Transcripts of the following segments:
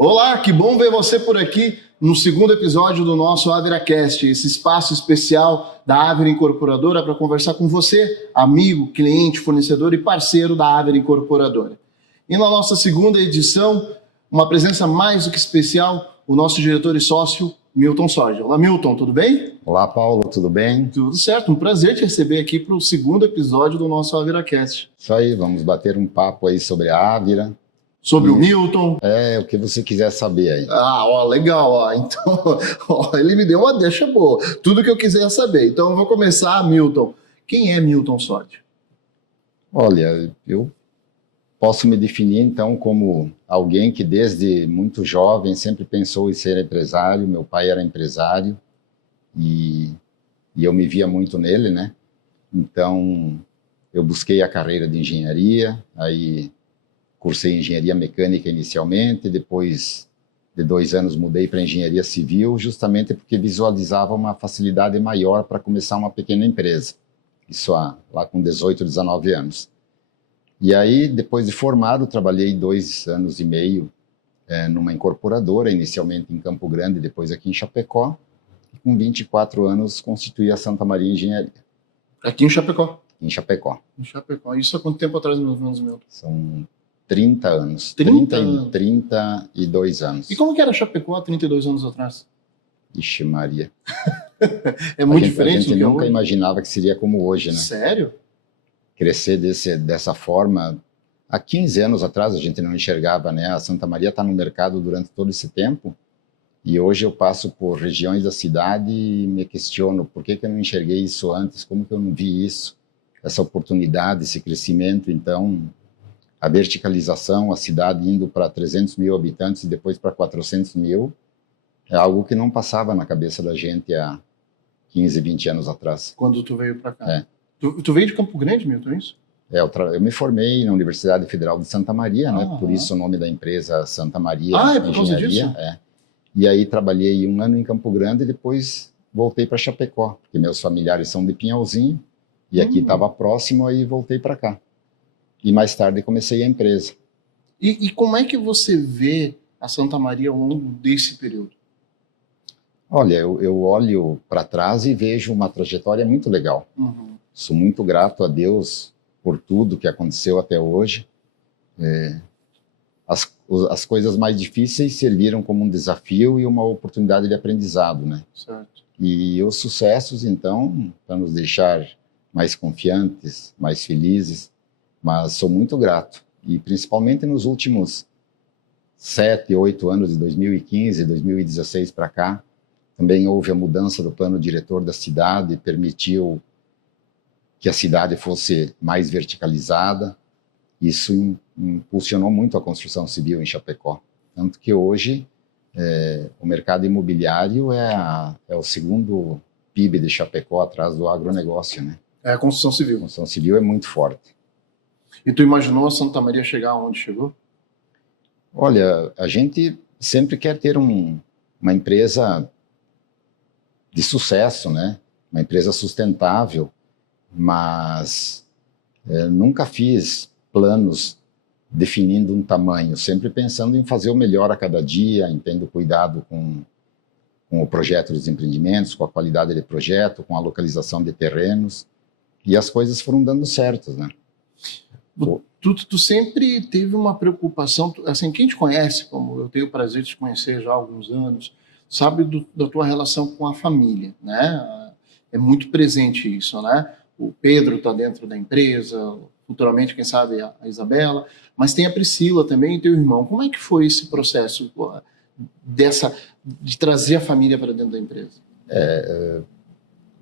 Olá, que bom ver você por aqui no segundo episódio do nosso AveraCast, esse espaço especial da Avera Incorporadora para conversar com você, amigo, cliente, fornecedor e parceiro da Avera Incorporadora. E na nossa segunda edição, uma presença mais do que especial, o nosso diretor e sócio, Milton Sorge. Olá, Milton, tudo bem? Olá, Paulo, tudo bem? Tudo certo, um prazer te receber aqui para o segundo episódio do nosso AveraCast. Isso aí, vamos bater um papo aí sobre a Avera. Sobre o Milton. O que você quiser saber aí. Legal, então, ele me deu uma deixa boa, tudo que eu quiser saber. Então, eu vou começar, Milton. Quem é Milton Sorge? Olha, eu posso me definir, então, como alguém que desde muito jovem sempre pensou em ser empresário. Meu pai era empresário e eu me via muito nele, né? Então, eu busquei a carreira de engenharia, aí cursei engenharia mecânica inicialmente, depois de 2 anos mudei para engenharia civil, justamente porque visualizava uma facilidade maior para começar uma pequena empresa. Isso lá com 18, 19 anos. E aí, depois de formado, trabalhei 2 anos e meio numa incorporadora, inicialmente em Campo Grande, depois aqui em Chapecó. E com 24 anos, constituí a Santa Maria Engenharia. Aqui em Chapecó? Em Chapecó. Em Chapecó. Isso há quanto tempo atrás, meus irmãos, Milton? São 30 anos. 32 anos. E como que era Chapecó há 32 anos atrás? Ixi, Maria. É muito diferente do que A gente nunca hoje? imaginava que seria como hoje, né? Sério? Crescer dessa forma. Há 15 anos atrás a gente não enxergava, né? A Santa Maria está no mercado durante todo esse tempo e hoje eu passo por regiões da cidade e me questiono por que eu não enxerguei isso antes, como que eu não vi isso, essa oportunidade, esse crescimento. Então, a verticalização, a cidade indo para 300 mil habitantes e depois para 400 mil, é algo que não passava na cabeça da gente há 15, 20 anos atrás. Quando tu veio para cá? É. Tu veio de Campo Grande, Milton, é isso? Eu me formei na Universidade Federal de Santa Maria, né? Por isso o nome da empresa Santa Maria é por causa disso? E aí trabalhei 1 ano em Campo Grande e depois voltei para Chapecó, porque meus familiares são de Pinhalzinho e aqui estava próximo, aí voltei para cá. E mais tarde comecei a empresa. E como é que você vê a Santa Maria ao longo desse período? Olha, eu olho para trás e vejo uma trajetória muito legal. Sou muito grato a Deus por tudo que aconteceu até hoje. As coisas mais difíceis serviram como um desafio e uma oportunidade de aprendizado, né? Certo. E os sucessos, então, para nos deixar mais confiantes, mais felizes. Mas sou muito grato. E principalmente nos últimos 7, 8 anos, de 2015, 2016 para cá, também houve a mudança do plano diretor da cidade, permitiu que a cidade fosse mais verticalizada. Isso impulsionou muito a construção civil em Chapecó. Tanto que hoje o mercado imobiliário é o segundo PIB de Chapecó, atrás do agronegócio, né? É a construção civil. A construção civil é muito forte. E tu imaginou a Santa Maria chegar onde chegou? Olha, a gente sempre quer ter uma empresa de sucesso, né? Uma empresa sustentável, mas nunca fiz planos definindo um tamanho, sempre pensando em fazer o melhor a cada dia, tendo cuidado com o projeto dos empreendimentos, com a qualidade de projeto, com a localização de terrenos, e as coisas foram dando certas, né? Tu sempre teve uma preocupação, assim, quem te conhece, como eu tenho o prazer de te conhecer já há alguns anos, sabe da tua relação com a família, né? É muito presente isso, né? O Pedro está dentro da empresa, futuramente, quem sabe, a Isabela, mas tem a Priscila também e teu irmão. Como é que foi esse processo de trazer a família para dentro da empresa?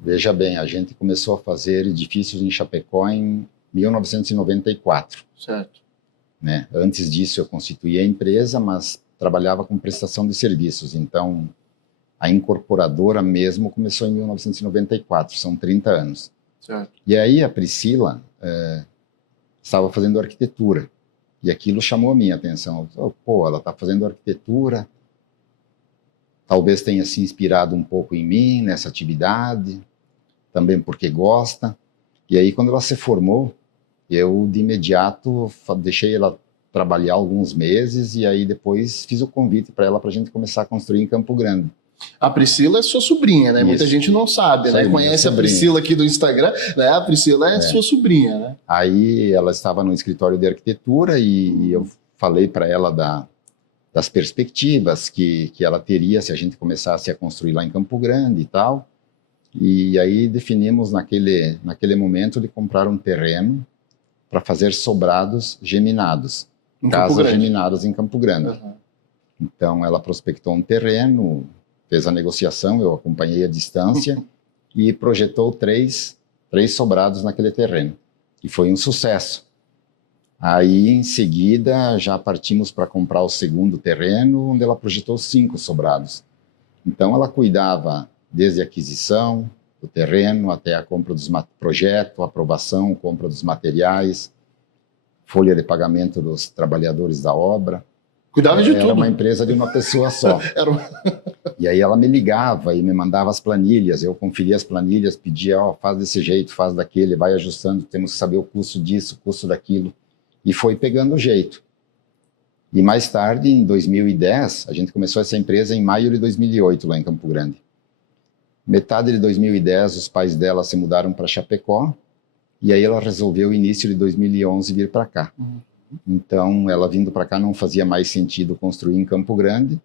Veja bem, a gente começou a fazer edifícios em Chapecó em 1994. Certo. Né? Antes disso, eu constituí a empresa, mas trabalhava com prestação de serviços. Então, a incorporadora mesmo começou em 1994, são 30 anos. Certo. E aí a Priscila estava fazendo arquitetura, e aquilo chamou a minha atenção. Pô, ela está fazendo arquitetura, talvez tenha se inspirado um pouco em mim, nessa atividade, também porque gosta. E aí, quando ela se formou, eu, de imediato, deixei ela trabalhar alguns meses e aí depois fiz o convite para ela para a gente começar a construir em Campo Grande. A Priscila é sua sobrinha, né? Isso. Muita gente não sabe, né? Aí, Conhece a Priscila aqui do Instagram, né? A Priscila é sua sobrinha, né? Aí ela estava no escritório de arquitetura e eu falei para ela das perspectivas que ela teria se a gente começasse a construir lá em Campo Grande e tal. E aí definimos naquele momento de comprar um terreno para fazer sobrados geminados, casas geminadas em Campo Grande. Uhum. Então ela prospectou um terreno, fez a negociação, eu acompanhei a distância e projetou três sobrados naquele terreno. E foi um sucesso. Aí, em seguida, já partimos para comprar o segundo terreno, onde ela projetou 5 sobrados. Então, ela cuidava desde a aquisição do terreno até a compra dos projetos, aprovação, compra dos materiais, folha de pagamento dos trabalhadores da obra. Cuidava de tudo. Era uma empresa de uma pessoa só. E aí ela me ligava e me mandava as planilhas, eu conferia as planilhas, pedia, faz desse jeito, faz daquele, vai ajustando, temos que saber o custo disso, o custo daquilo. E foi pegando o jeito. E mais tarde, em 2010, a gente começou essa empresa em maio de 2008, lá em Campo Grande. Metade de 2010, os pais dela se mudaram para Chapecó, e aí ela resolveu, início de 2011, vir para cá. Então, ela vindo para cá não fazia mais sentido construir em Campo Grande,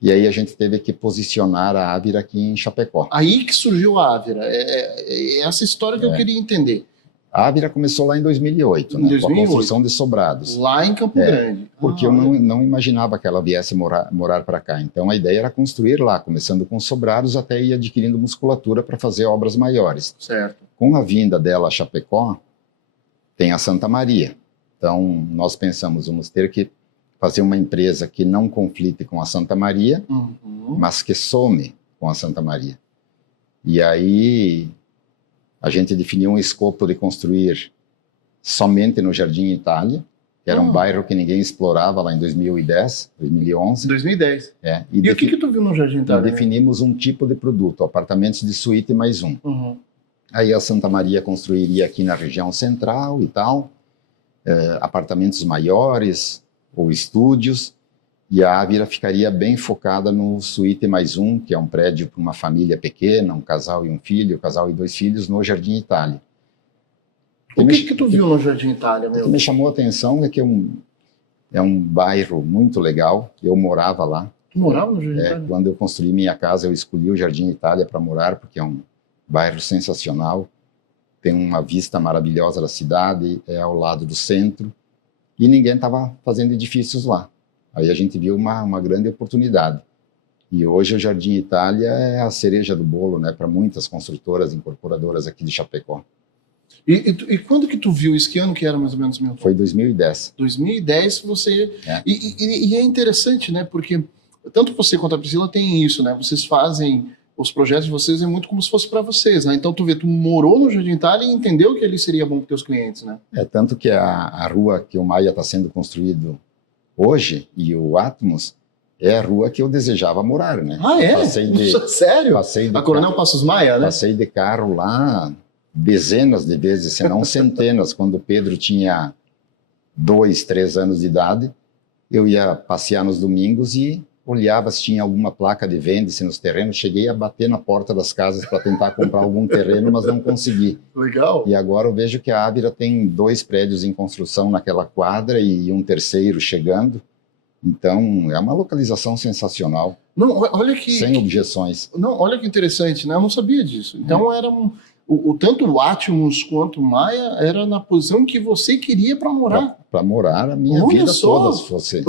e aí a gente teve que posicionar a Ávira aqui em Chapecó. Aí que surgiu a Ávira. É essa história que eu queria entender. A Ávira começou lá em 2008, né, com a construção de sobrados. Lá em Campo Grande. Porque eu não imaginava que ela viesse morar para cá. Então a ideia era construir lá, começando com sobrados até ir adquirindo musculatura para fazer obras maiores. Certo. Com a vinda dela a Chapecó, tem a Santa Maria. Então nós pensamos, vamos ter que fazer uma empresa que não conflite com a Santa Maria, mas que some com a Santa Maria. E aí a gente definiu um escopo de construir somente no Jardim Itália, que era um bairro que ninguém explorava lá em 2010, 2011. 2010. E o que tu viu no Jardim Itália? Definimos um tipo de produto, apartamentos de suíte mais um. Aí a Santa Maria construiria aqui na região central e tal, apartamentos maiores ou estúdios, e a Ávira ficaria bem focada no suíte mais um, que é um prédio para uma família pequena, um casal e um filho, um casal e 2 filhos, no Jardim Itália. O que tu viu no Jardim Itália, meu? O que me chamou a atenção é que é um bairro muito legal, eu morava lá. Tu morava no Jardim Itália? Quando eu construí minha casa, eu escolhi o Jardim Itália para morar, porque é um bairro sensacional, tem uma vista maravilhosa da cidade, é ao lado do centro, e ninguém estava fazendo edifícios lá. Aí a gente viu uma grande oportunidade. E hoje o Jardim Itália é a cereja do bolo, né, para muitas construtoras incorporadoras aqui de Chapecó. E quando que tu viu isso? Que ano que era mais ou menos, meu? Foi 2010. 2010 você... E é interessante, né, porque tanto você quanto a Priscila tem isso, né, vocês fazem... Os projetos de vocês é muito como se fosse para vocês, né? Então tu vê, tu morou no Jardim Itália e entendeu que ele seria bom para teus clientes, né? Tanto que a rua que o Maia está sendo construído hoje, e o Atmos, é a rua que eu desejava morar, né? Ah, é? Sério? A Coronel Passos Maia, né? Passei de carro lá dezenas de vezes, se não centenas, quando o Pedro tinha 2, 3 anos de idade. Eu ia passear nos domingos e olhava se tinha alguma placa de venda-se nos terrenos. Cheguei a bater na porta das casas para tentar comprar algum terreno, mas não consegui. Legal. E agora eu vejo que a Ávira tem 2 prédios em construção naquela quadra e um terceiro chegando. Então, é uma localização sensacional. Não, olha que... Sem objeções. Não, olha que interessante, né? Eu não sabia disso. Então, era tanto o Atmos quanto o Maia era na posição que você queria para morar. Para morar a minha vida toda, se fosse...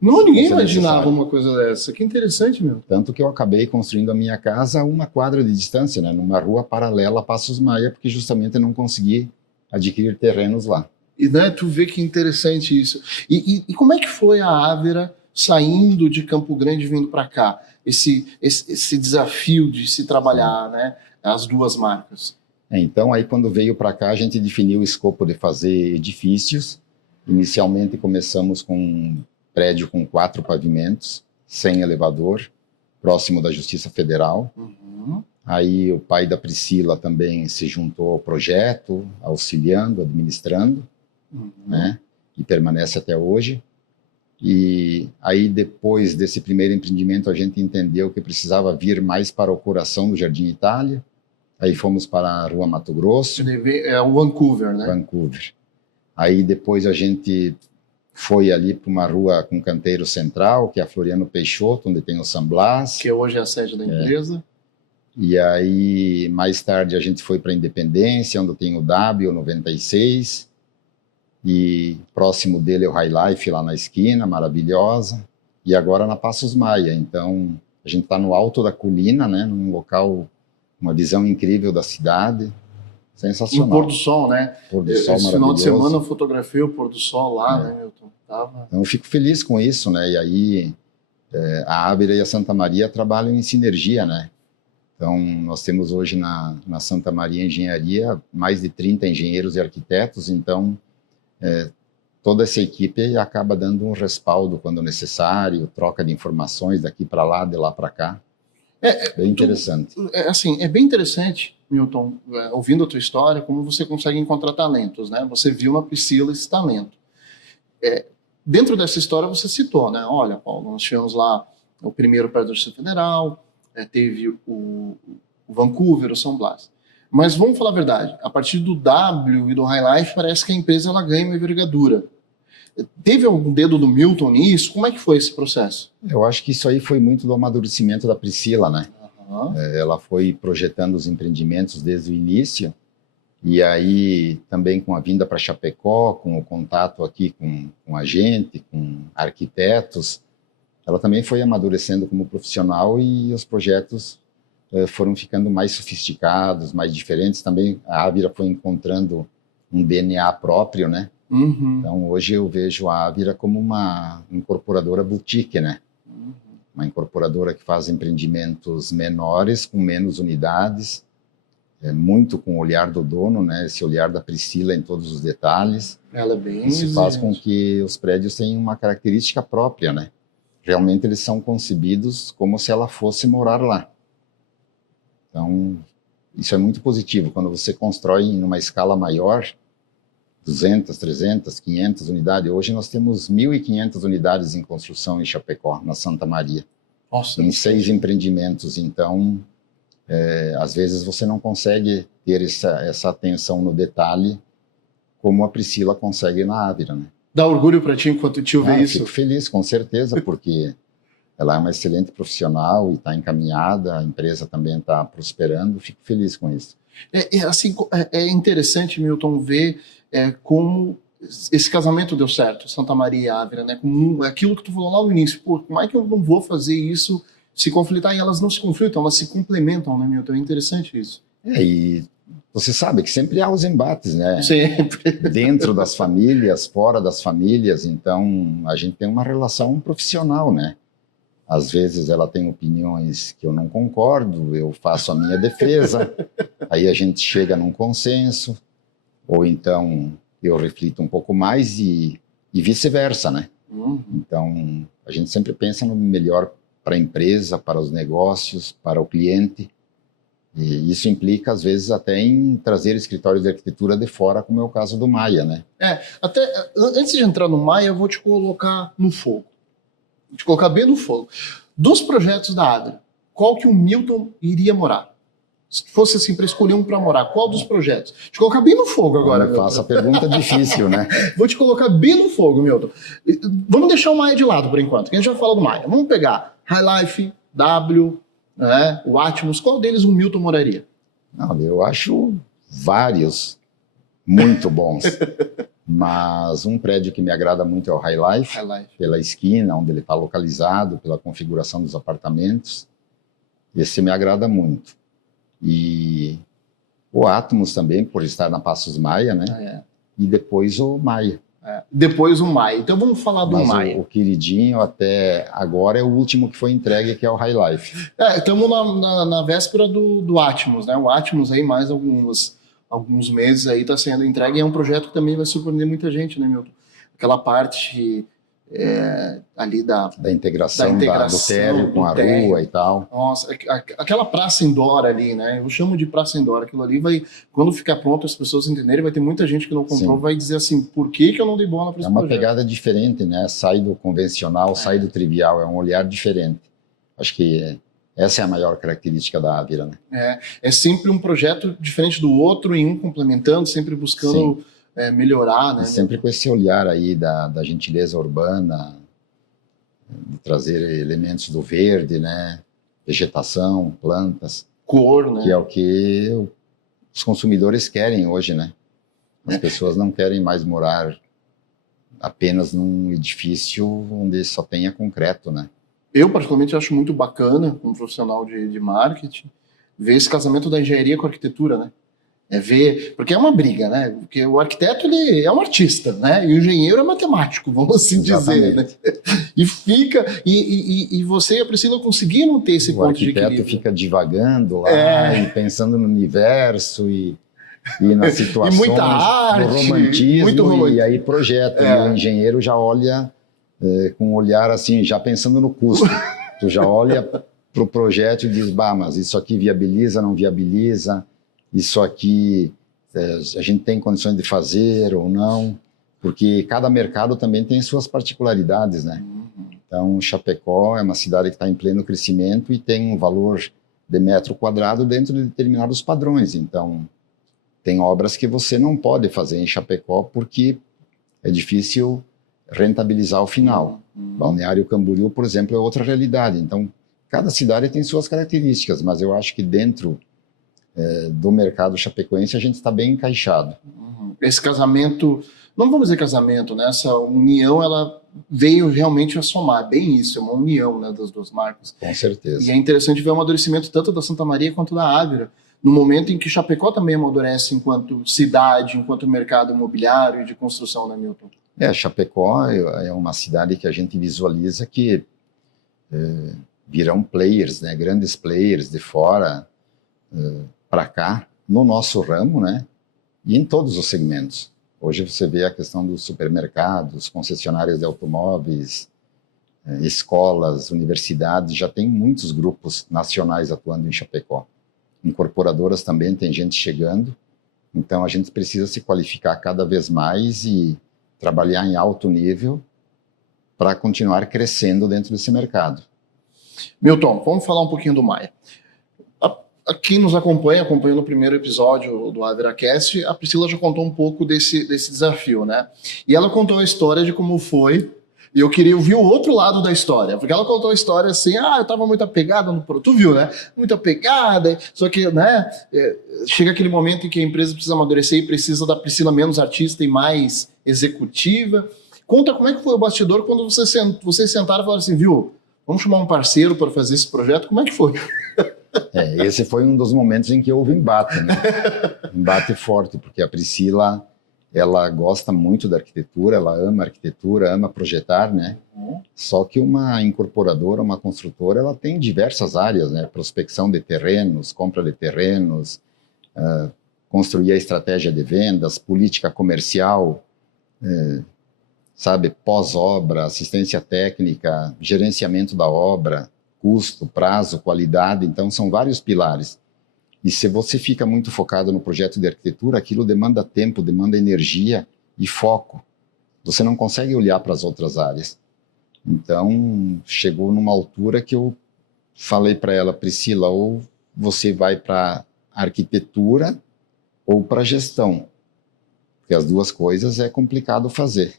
Não, ninguém imaginava uma coisa dessa. Que interessante, meu. Tanto que eu acabei construindo a minha casa a 1 quadra de distância, né, numa rua paralela a Passos Maia, porque justamente eu não consegui adquirir terrenos lá. E né, tu vê que interessante isso. E como é que foi a Ávira saindo de Campo Grande e vindo para cá? Esse desafio de se trabalhar, né, as 2 marcas. Então, aí quando veio para cá, a gente definiu o escopo de fazer edifícios. Inicialmente começamos com um prédio com 4 pavimentos, sem elevador, próximo da Justiça Federal. Aí o pai da Priscila também se juntou ao projeto, auxiliando, administrando, né? que permanece até hoje. E aí, depois desse primeiro empreendimento, a gente entendeu que precisava vir mais para o coração do Jardim Itália. Aí fomos para a Rua Mato Grosso. É o Vancouver, né? Vancouver. Aí depois a gente foi ali para uma rua com canteiro central, que é a Floriano Peixoto, onde tem o San Blas. Que hoje é a sede da empresa. E aí, mais tarde, a gente foi para a Independência, onde tem o W96. E próximo dele é o High Life, lá na esquina, maravilhosa. E agora na Passos Maia. Então, a gente está no alto da colina, né? Num local, uma visão incrível da cidade. Sensacional. No pôr do sol, né? Pôr do sol esse maravilhoso. final de semana eu fotografei o pôr do sol lá, né, Milton? Então, eu fico feliz com isso, né? E aí, a Ávila e a Santa Maria trabalham em sinergia, né? Então, nós temos hoje na Santa Maria Engenharia mais de 30 engenheiros e arquitetos, então toda essa equipe acaba dando um respaldo quando necessário, troca de informações daqui para lá, de lá para cá. Bem interessante. Assim, é bem interessante, Milton, ouvindo a tua história, como você consegue encontrar talentos, né? Você viu na Priscila esse talento. Dentro dessa história você citou, né? Olha, Paulo, nós tivemos lá o primeiro para a Distrito Federal, teve o Vancouver, o São Blas. Mas vamos falar a verdade, a partir do W e do High Life parece que a empresa ela ganha uma envergadura. Teve algum dedo do Milton nisso? Como é que foi esse processo? Eu acho que isso aí foi muito do amadurecimento da Priscila, né? Uhum. Ela foi projetando os empreendimentos desde o início, e aí também com a vinda para Chapecó, com o contato aqui com a gente, com arquitetos, ela também foi amadurecendo como profissional e os projetos foram ficando mais sofisticados, mais diferentes. Também a Ávila foi encontrando um DNA próprio, né? Uhum. Então, hoje eu vejo a Ávila como uma incorporadora boutique, né? Uhum. Uma incorporadora que faz empreendimentos menores, com menos unidades, muito com o olhar do dono, né? Esse olhar da Priscila em todos os detalhes. Ela é bem Isso faz com exigente. que os prédios tenham uma característica própria, né? Realmente eles são concebidos como se ela fosse morar lá. Então, isso é muito positivo. Quando você constrói em uma escala maior, 200, 300, 500 unidades. Hoje nós temos 1.500 unidades em construção em Chapecó, na Santa Maria. Nossa, em 6 empreendimentos. Então, às vezes você não consegue ter essa atenção no detalhe como a Priscila consegue na Ávila, né? dá orgulho para ti enquanto o tio vê Eu isso? fico feliz, com certeza, porque ela é uma excelente profissional e está encaminhada, a empresa também está prosperando, fico feliz com isso. Assim, é interessante, Milton, ver como esse casamento deu certo, Santa Maria e Ávila, né? Como aquilo que tu falou lá no início, pô, como é que eu não vou fazer isso se conflitar? E elas não se conflitam, elas se complementam, né, Milton? É interessante isso. E você sabe que sempre há os embates, né? Sempre. Dentro das famílias, fora das famílias, então a gente tem uma relação profissional, né? Às vezes ela tem opiniões que eu não concordo, eu faço a minha defesa, aí a gente chega num consenso, ou então eu reflito um pouco mais e vice-versa, né? Então, a gente sempre pensa no melhor para a empresa, para os negócios, para o cliente, e isso implica, às vezes, até em trazer escritórios de arquitetura de fora, como é o caso do Maia, né? Até antes de entrar no Maia, eu vou te colocar no fogo. Vou te colocar bem no fogo. Dos projetos da Ávila, qual que o Milton iria morar? Se fosse assim, para escolher um para morar, qual dos projetos? Te colocar bem no fogo agora, Eu faço a pergunta difícil, né? Vou te colocar bem no fogo, Milton. Vamos deixar o Maia de lado por enquanto, que a gente já falou do Maia. Vamos pegar High Life, W, né, o Atmos. Qual deles o Milton moraria? Não, eu acho vários muito bons. Mas um prédio que me agrada muito é o High Life, pela esquina, onde ele está localizado, pela configuração dos apartamentos. Esse me agrada muito. E o Atmos também, por estar na Passos Maia, né? E depois o Maia. Depois o Maia. Então vamos falar do Maia. O queridinho até agora é o último que foi entregue, que é o High Life. Estamos na véspera do Atmos, né? O Atmos aí mais alguns meses aí está sendo entregue, e é um projeto que também vai surpreender muita gente, né, Milton? Aquela parte ali Da integração, do térreo com a térreo. rua e tal. Nossa, aquela praça indoor ali, né? Eu chamo de praça indoor. Aquilo ali vai, quando ficar pronto, as pessoas entenderem, vai ter muita gente que não comprou, vai dizer assim, por que eu não dei bola para esse projeto? É uma pegada diferente, né? Sai do convencional, sai do trivial, é um olhar diferente. Acho que essa é a maior característica da Ávira, né? É sempre um projeto diferente do outro, em um complementando, sempre buscando melhorar, né? E sempre com esse olhar aí da gentileza urbana, de trazer elementos do verde, né? Vegetação, plantas. Cor, né? Que é o que os consumidores querem hoje, né? As pessoas não querem mais morar apenas num edifício onde só tenha concreto, né? Eu, particularmente, acho muito bacana, como profissional de marketing, ver esse casamento da engenharia com a arquitetura, né? Ver, porque é uma briga, né? Porque o arquiteto, ele é um artista, né? E o engenheiro é matemático, vamos assim dizer, né? E fica, e você e a Priscila conseguiram ter esse ponto de equilíbrio. O arquiteto fica divagando lá e pensando no universo e nas situações, e muita arte, no romantismo, muito romântico. E aí projeta. E o engenheiro já olha com um olhar assim, já pensando no custo. Tu já olha para o projeto e diz, bah, mas isso aqui viabiliza, não viabiliza? Isso aqui a gente tem condições de fazer ou não? Porque cada mercado também tem suas particularidades, né? Então, Chapecó é uma cidade que está em pleno crescimento e tem um valor de metro quadrado dentro de determinados padrões. Então, tem obras que você não pode fazer em Chapecó porque é difícil rentabilizar o final. Balneário Camboriú, por exemplo, é outra realidade. Então, cada cidade tem suas características, mas eu acho que dentro do mercado chapecoense a gente está bem encaixado. Esse casamento, não vamos dizer casamento, né? Essa união, ela veio realmente a somar, bem isso, é uma união, né, das duas marcas. Com certeza. E é interessante ver o amadurecimento tanto da Santa Maria quanto da Ávira, no momento em que Chapecó também amadurece enquanto cidade, enquanto mercado imobiliário e de construção, né, Milton? Chapecó é uma cidade que a gente visualiza que virão players, né, grandes players de fora para cá, no nosso ramo, né, e em todos os segmentos. Hoje você vê a questão dos supermercados, concessionárias de automóveis, escolas, universidades, já tem muitos grupos nacionais atuando em Chapecó. Incorporadoras também, tem gente chegando, então a gente precisa se qualificar cada vez mais e trabalhar em alto nível para continuar crescendo dentro desse mercado. Milton, vamos falar um pouquinho do Maia. Quem nos acompanha no primeiro episódio do AviraCast, a Priscila já contou um pouco desse desafio, né? E ela contou a história de como foi, e eu queria ouvir o outro lado da história, porque ela contou a história assim, eu tava muito apegada no produto, tu viu, né? Muito apegada, só que, né, chega aquele momento em que a empresa precisa amadurecer e precisa da Priscila menos artista e mais executiva. Conta como é que foi o bastidor quando vocês sentaram e falaram assim, viu, vamos chamar um parceiro para fazer esse projeto, como é que foi? Esse foi um dos momentos em que houve embate, né? Embate forte, porque a Priscila, ela gosta muito da arquitetura, ela ama arquitetura, ama projetar, né? Só que uma incorporadora, uma construtora, ela tem diversas áreas, né? Prospecção de terrenos, compra de terrenos, construir a estratégia de vendas, política comercial, sabe? Pós-obra, assistência técnica, gerenciamento da obra, custo, prazo, qualidade, então são vários pilares. E se você fica muito focado no projeto de arquitetura, aquilo demanda tempo, demanda energia e foco. Você não consegue olhar para as outras áreas. Então, chegou numa altura que eu falei para ela, Priscila, ou você vai para arquitetura ou para gestão, porque as duas coisas é complicado fazer.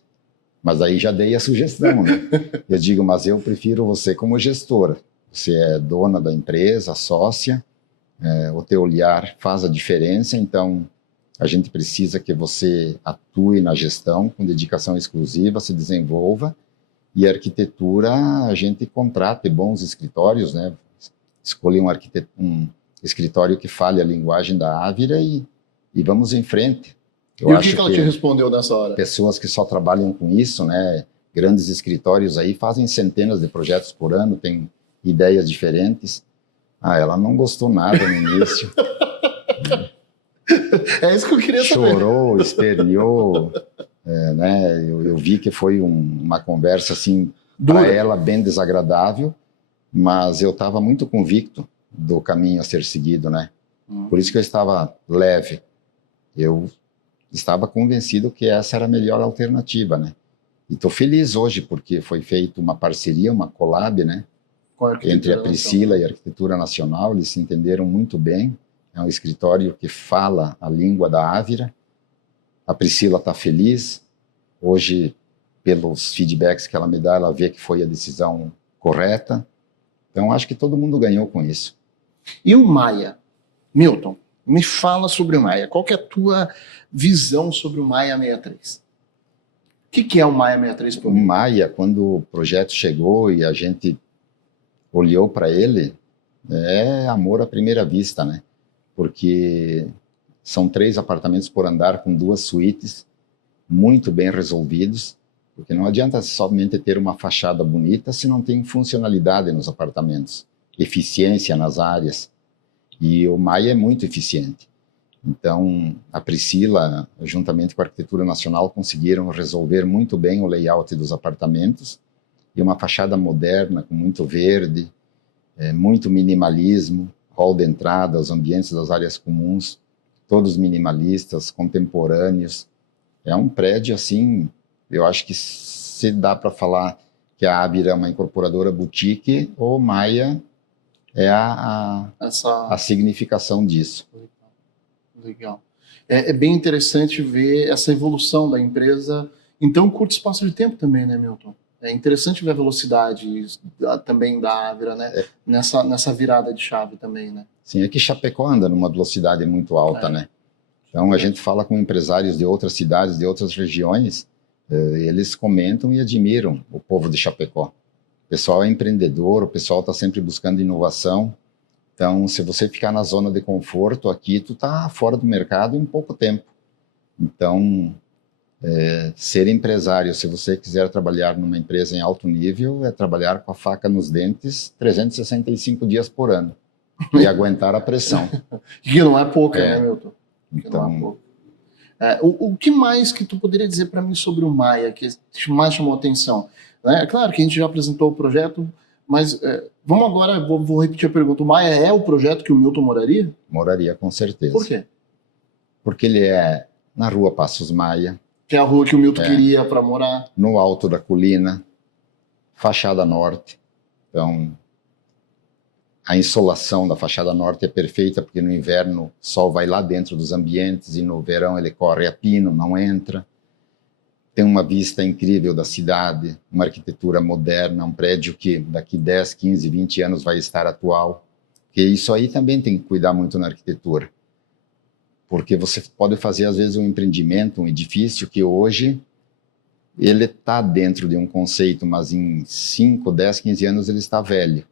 Mas aí já dei a sugestão, né? Eu digo, mas eu prefiro você como gestora. Você é dona da empresa, sócia, o teu olhar faz a diferença, então a gente precisa que você atue na gestão com dedicação exclusiva, se desenvolva, e a arquitetura a gente contrate bons escritórios, né? Escolher um escritório que fale a linguagem da Ávira e vamos em frente. E o que ela te respondeu nessa hora? Pessoas que só trabalham com isso, né? Grandes escritórios aí fazem centenas de projetos por ano, tem ideias diferentes. Ela não gostou nada no início. É isso que eu queria saber. Chorou, esperneou. né? Eu vi que foi uma conversa assim Dura. para ela bem desagradável, mas eu estava muito convicto do caminho a ser seguido, né? Por isso que eu estava leve. Eu estava convencido que essa era a melhor alternativa, né? E estou feliz hoje porque foi feita uma parceria, uma collab, né? Entre a Priscila e a Arquitetura Nacional. Eles se entenderam muito bem. É um escritório que fala a língua da Ávira. A Priscila está feliz. Hoje, pelos feedbacks que ela me dá, ela vê que foi a decisão correta. Então, acho que todo mundo ganhou com isso. E o Maia? Milton, me fala sobre o Maia. Qual que é a tua visão sobre o Maia 63? O que é o Maia 63 para o Maia, quando o projeto chegou e a gente olhou para ele, é amor à primeira vista, né? Porque são 3 apartamentos por andar com 2 suítes, muito bem resolvidos, porque não adianta somente ter uma fachada bonita se não tem funcionalidade nos apartamentos, eficiência nas áreas. E o Maia é muito eficiente. Então, a Priscila, juntamente com a Arquitetura Nacional, conseguiram resolver muito bem o layout dos apartamentos e uma fachada moderna, com muito verde, muito minimalismo, hall de entrada, os ambientes das áreas comuns, todos minimalistas, contemporâneos. É um prédio, assim, eu acho que se dá para falar que a Ávira é uma incorporadora boutique, o Maia é a significação disso. Legal. É bem interessante ver essa evolução da empresa em tão curto espaço de tempo também, né, Milton? É interessante ver a velocidade também da Ávira, né? Nessa virada de chave também, né? Sim, é que Chapecó anda numa velocidade muito alta, né? Então, a gente fala com empresários de outras cidades, de outras regiões, eles comentam e admiram o povo de Chapecó. O pessoal é empreendedor, o pessoal está sempre buscando inovação. Então, se você ficar na zona de conforto aqui, tu está fora do mercado em pouco tempo. Então, ser empresário, se você quiser trabalhar numa empresa em alto nível, é trabalhar com a faca nos dentes 365 dias por ano e aguentar a pressão. Que não é pouca, né, Milton? Então, o que mais que tu poderia dizer para mim sobre o Maia, que mais chamou a atenção? É claro que a gente já apresentou o projeto, mas vamos agora, vou repetir a pergunta. O Maia é o projeto que o Milton moraria? Moraria, com certeza. Por quê? Porque ele é na rua Passos Maia. Que é a rua que o Milton queria para morar. No alto da colina, fachada norte. Então, a insolação da fachada norte é perfeita, porque no inverno o sol vai lá dentro dos ambientes e no verão ele corre a pino, não entra. Tem uma vista incrível da cidade, uma arquitetura moderna, um prédio que daqui 10, 15, 20 anos vai estar atual. Porque isso aí também tem que cuidar muito na arquitetura. Porque você pode fazer, às vezes, um empreendimento, um edifício que hoje ele está dentro de um conceito, mas em 5, 10, 15 anos ele está velho.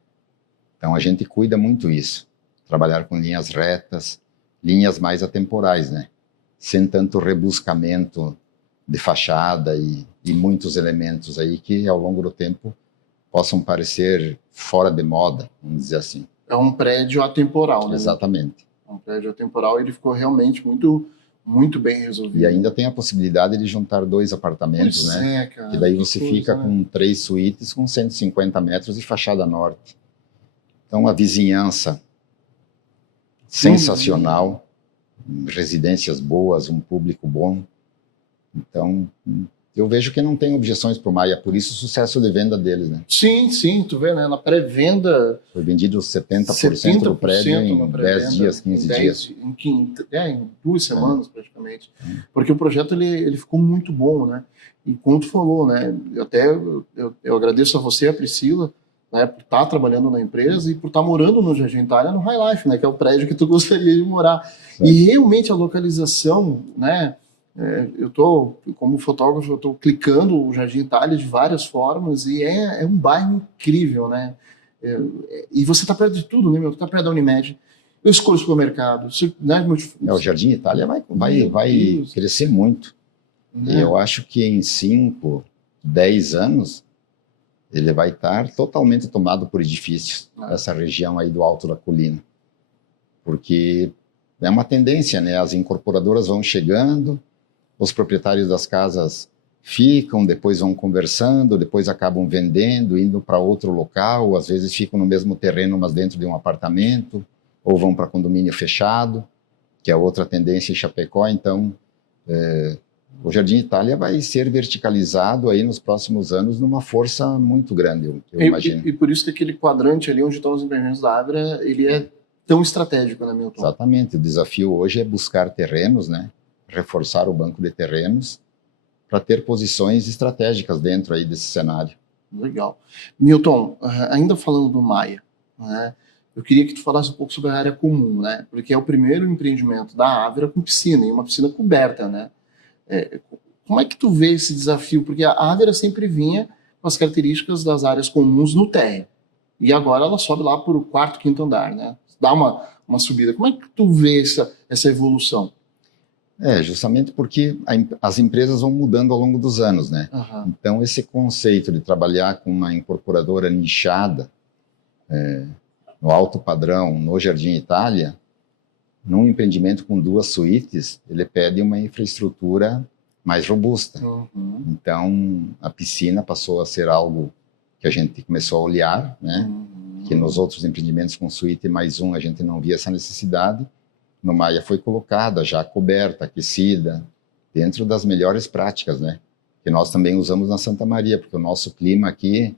Então, a gente cuida muito isso. Trabalhar com linhas retas, linhas mais atemporais, né? Sem tanto rebuscamento de fachada e muitos elementos aí que, ao longo do tempo, possam parecer fora de moda, vamos dizer assim. É um prédio atemporal, né? Exatamente. É um prédio atemporal e ele ficou realmente muito bem resolvido. E ainda tem a possibilidade de juntar 2 apartamentos, pois né? Cara, e daí você fica com 3 suítes com 150 metros e fachada norte. Então, a vizinhança sensacional, residências boas, um público bom. Então, eu vejo que não tem objeções para o Maia, por isso o sucesso de venda deles, né? Sim, tu vê, né? Na pré-venda... Foi vendido 70% do prédio em 10 dias, 15 dias. Em 2 semanas, praticamente. Porque o projeto, ele ficou muito bom, né? E como tu falou, né? Eu agradeço a você, a Priscila, né, por estar trabalhando na empresa e por estar morando no Jardim Itália, no High Life, né? Que é o prédio que tu gostaria de morar. Sim. E realmente a localização, né? Como fotógrafo, eu estou clicando o Jardim Itália de várias formas e é um bairro incrível, né? E você está perto de tudo, né, meu? Você está perto da Unimed. Eu escolho o supermercado. Né, o Jardim Itália vai crescer muito. E eu acho que em 5, 10 anos ele vai estar totalmente tomado por edifícios, essa região aí do alto da colina. Porque é uma tendência, né? As incorporadoras vão chegando, os proprietários das casas ficam, depois vão conversando, depois acabam vendendo, indo para outro local, ou às vezes ficam no mesmo terreno, mas dentro de um apartamento, ou vão para condomínio fechado, que é outra tendência em Chapecó. Então, o Jardim Itália vai ser verticalizado aí nos próximos anos numa força muito grande, eu imagino. E por isso que aquele quadrante ali onde estão os empreendimentos da Ávila, ele é tão estratégico, né, Milton? Exatamente. O desafio hoje é buscar terrenos, né? Reforçar o banco de terrenos para ter posições estratégicas dentro aí desse cenário. Legal. Milton, ainda falando do Maia, né, eu queria que tu falasse um pouco sobre a área comum, né? Porque é o primeiro empreendimento da Ávila com piscina, e uma piscina coberta, né? Como é que tu vê esse desafio? Porque a Ávila sempre vinha com as características das áreas comuns no térreo. E agora ela sobe lá para o quarto, quinto andar, né? Dá uma subida. Como é que tu vê essa evolução? Justamente porque as empresas vão mudando ao longo dos anos, né? Uhum. Então, esse conceito de trabalhar com uma incorporadora nichada, no alto padrão, no Jardim Itália, num empreendimento com 2 suítes, ele pede uma infraestrutura mais robusta. Uhum. Então, a piscina passou a ser algo que a gente começou a olhar, né? Uhum. Que nos outros empreendimentos com suíte mais um, a gente não via essa necessidade. No Maia foi colocada, já coberta, aquecida, dentro das melhores práticas, né? Que nós também usamos na Santa Maria, porque o nosso clima aqui,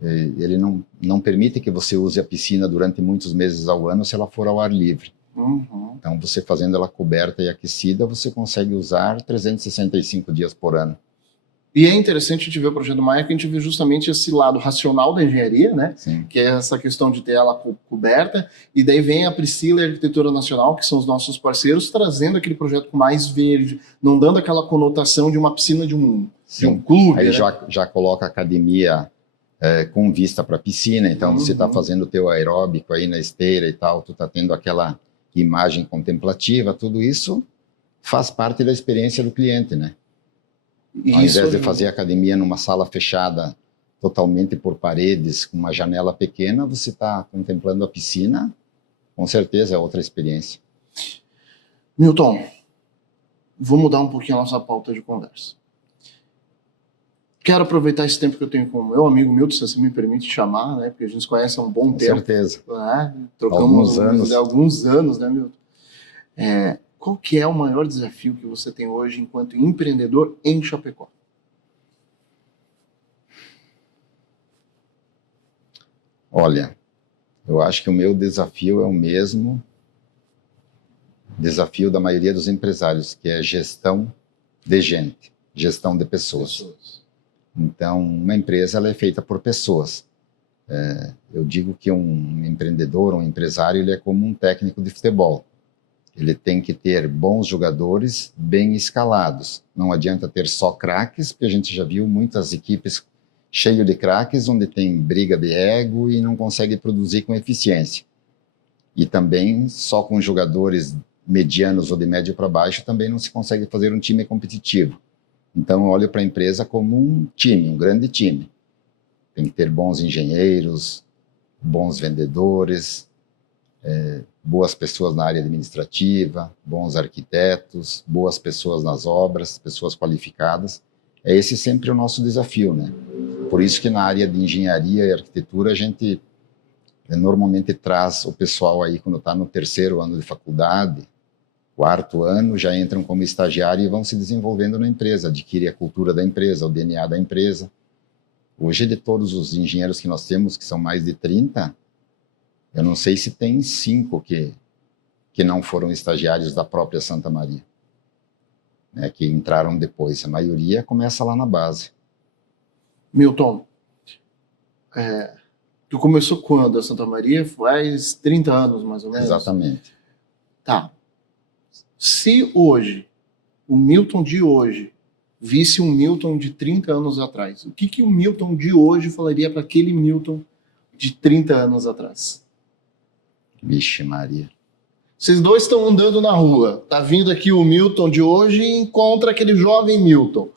ele não permite que você use a piscina durante muitos meses ao ano se ela for ao ar livre. Uhum. Então, você fazendo ela coberta e aquecida, você consegue usar 365 dias por ano. E é interessante a gente ver o projeto Maia, que a gente vê justamente esse lado racional da engenharia, né? Sim. Que é essa questão de ter ela coberta, e daí vem a Priscila e a Arquitetura Nacional, que são os nossos parceiros, trazendo aquele projeto mais verde, não dando aquela conotação de uma piscina de um clube. Aí né? já coloca a academia com vista para a piscina, então você está fazendo o teu aeróbico aí na esteira e tal, tu está tendo aquela imagem contemplativa, tudo isso faz parte da experiência do cliente, né? Ao invés de fazer academia numa sala fechada, totalmente por paredes, com uma janela pequena, você está contemplando a piscina, com certeza é outra experiência. Milton, vou mudar um pouquinho a nossa pauta de conversa. Quero aproveitar esse tempo que eu tenho com o meu amigo Milton, se você me permite chamar, né? Porque a gente se conhece há um bom tempo. Com certeza. Né? Trocamos alguns anos, né, Milton? Qual que é o maior desafio que você tem hoje enquanto empreendedor em Chapecó? Olha, eu acho que o meu desafio é o mesmo desafio da maioria dos empresários, que é gestão de gente, gestão de pessoas. Então, uma empresa ela é feita por pessoas. Eu digo que um empreendedor, um empresário, ele é como um técnico de futebol. Ele tem que ter bons jogadores bem escalados. Não adianta ter só craques, porque a gente já viu muitas equipes cheias de craques, onde tem briga de ego e não consegue produzir com eficiência. E também, só com jogadores medianos ou de médio para baixo, também não se consegue fazer um time competitivo. Então, eu olho para a empresa como um time, um grande time. Tem que ter bons engenheiros, bons vendedores, boas pessoas na área administrativa, bons arquitetos, boas pessoas nas obras, pessoas qualificadas. Esse sempre o nosso desafio, né? Por isso que na área de engenharia e arquitetura a gente normalmente traz o pessoal aí quando está no 3º ano de faculdade, 4º ano, já entram como estagiário e vão se desenvolvendo na empresa, adquirem a cultura da empresa, o DNA da empresa. Hoje, de todos os engenheiros que nós temos, que são mais de 30, eu não sei se tem 5 que não foram estagiários da própria Santa Maria, né, que entraram depois. A maioria começa lá na base. Milton, tu começou quando a Santa Maria? Faz 30 anos, mais ou menos? Exatamente. Tá. Se hoje, o Milton de hoje, visse um Milton de 30 anos atrás, o que o Milton de hoje falaria para aquele Milton de 30 anos atrás? Vixe Maria. Vocês dois estão andando na rua, tá vindo aqui o Milton de hoje e encontra aquele jovem Milton.